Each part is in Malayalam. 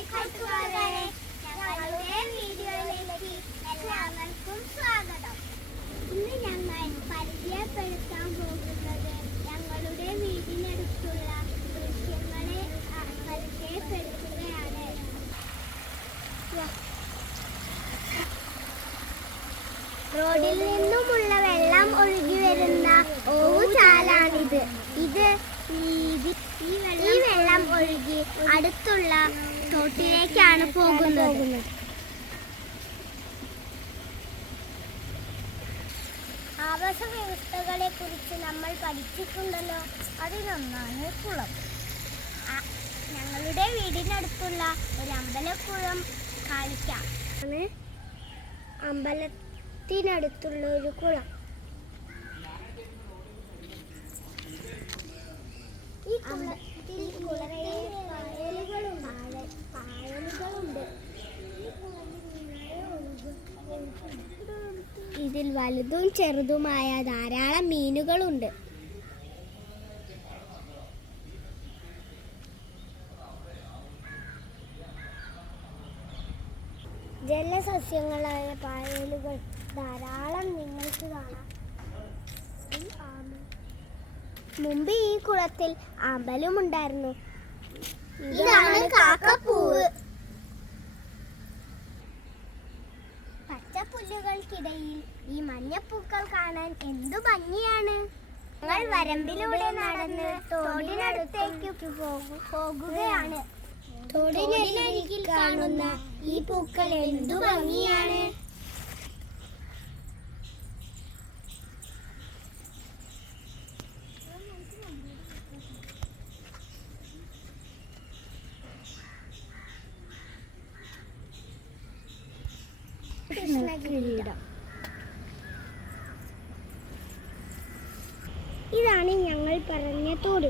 ഹായ് കൂട്ടുകാരെ, ഞങ്ങളുടെ വീഡിയോയിലേക്ക് എല്ലാവർക്കും സ്വാഗതം. ഇന്ന് ഞങ്ങൾ പരിചയപ്പെടുത്താൻ പോകുന്നത് ഞങ്ങളുടെ വീടിനടുത്തുള്ള ദൃശ്യങ്ങളെ പരിചയപ്പെടുത്തുകയാണ്. റോഡിൽ നിന്നുമുള്ള വെള്ളം ഒഴുകി വരുന്ന ഓവുചാലാണിത്. ഈ വെള്ളം ഒഴുകി അടുത്തുള്ള തോട്ടിലേക്കാണ് പോകുന്നത്. ആവാസ വ്യവസ്ഥകളെ കുറിച്ച് നമ്മൾ പഠിച്ചിട്ടുണ്ടല്ലോ. അതിലൊന്നാണ് കുളം. ഞങ്ങളുടെ വീടിനടുത്തുള്ള ഒരു അമ്പലക്കുളം കാണിക്കാം. അമ്പലത്തിനടുത്തുള്ള ഒരു കുളം. ഈ കുളത്തിൽ കുറേ പായലുകളുണ്ട്. ഇതിൽ വലുതും ചെറുതുമായ ധാരാളം മീനുകളുണ്ട്. ജലസസ്യങ്ങളായ പായലുകൾ ധാരാളം നിങ്ങൾക്ക് കാണാം. മുമ്പ് ഈ കുളത്തിൽ ആമ്പലും ഉണ്ടായിരുന്നു. ഇതാണ് കാക്കപ്പൂവ്. പച്ചപ്പുല്ലുകൾക്കിടയിൽ ഈ മഞ്ഞപ്പൂക്കൾ കാണാൻ എന്തു ഭംഗിയാണ്. ഞങ്ങൾ വരമ്പിലൂടെ നടന്ന് തോടിനടുത്തേക്ക് പോകുകയാണ്. തോടിനരികിൽ കാണുന്ന ഈ പൂക്കൾ എന്തു ഭംഗിയാണ്. കൃഷ്ണകിരീടം. ഇതാണ് ഞങ്ങൾ പറഞ്ഞ തോട്.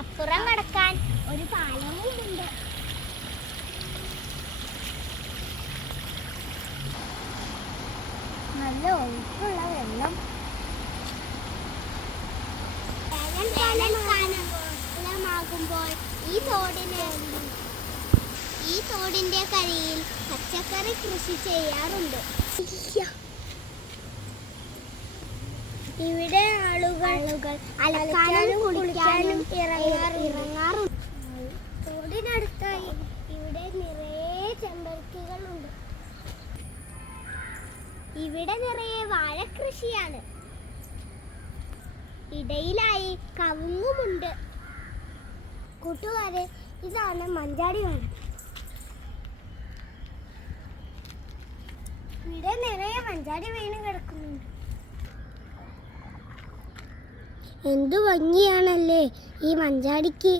അപ്പുറം കടക്കാൻ ഒരു പാലവും ഉണ്ട്. നല്ല ഒഴുക്കുള്ള വെള്ളം. വേനൽക്കാലമാകുമ്പോൾ ഈ തോടിന്റെ കരയിൽ പച്ചക്കറി കൃഷി ചെയ്യാറുണ്ട്. ഇവിടെ ആളുകൾ അലക്കാനും കുളിക്കാനും ഇറങ്ങാറുണ്ട്. തോടിനടുത്തായി ഇവിടെ നിറയെ ചെമ്പരത്തികളുണ്ട്. ഇവിടെ നിറയെ വാഴക്കൃഷിയാണ്. ഇടയിലായി കവുങ്ങുമുണ്ട്. കൂട്ടുകാരെ, ഇതാണ് മഞ്ചാടി വനം. ഇവിടെ നിറയെ മഞ്ചാടി വീണ് കിടക്കുന്നുണ്ട്. എന്തു ഭംഗിയാണല്ലേ ഈ മഞ്ചാടിക്ക്.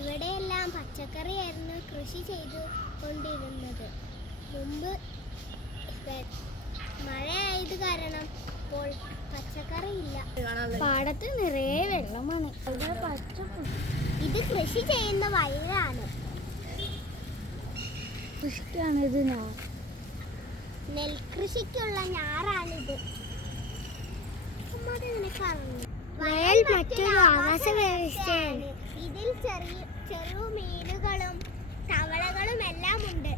ഇവിടെയെല്ലാം പച്ചക്കറിയായിരുന്നു കൃഷി ചെയ്തു കൊണ്ടിരുന്നത്. മുമ്പ് മഴയായത് കാരണം ഇപ്പോൾ പച്ചക്കറി ഇല്ല. പാടത്ത് നിറയെ വെള്ളമാണ്. ഇത് കൃഷി ചെയ്യുന്ന വയലാണ്. ഇഷ്ടമാണിത്. നെൽകൃഷിക്കുള്ള ഞാറാണിത്. വയൽ മറ്റൊരു ആവാസ വ്യവസ്ഥയാണ്. ഇതിൽ ചെറു മീനുകളും തവളകളും എല്ലാം ഉണ്ട്.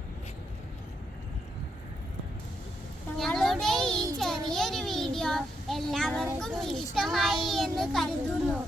ഞങ്ങളുടെ ഈ ചെറിയൊരു വീഡിയോ എല്ലാവർക്കും ഇഷ്ടമായി എന്ന് കരുതുന്നു.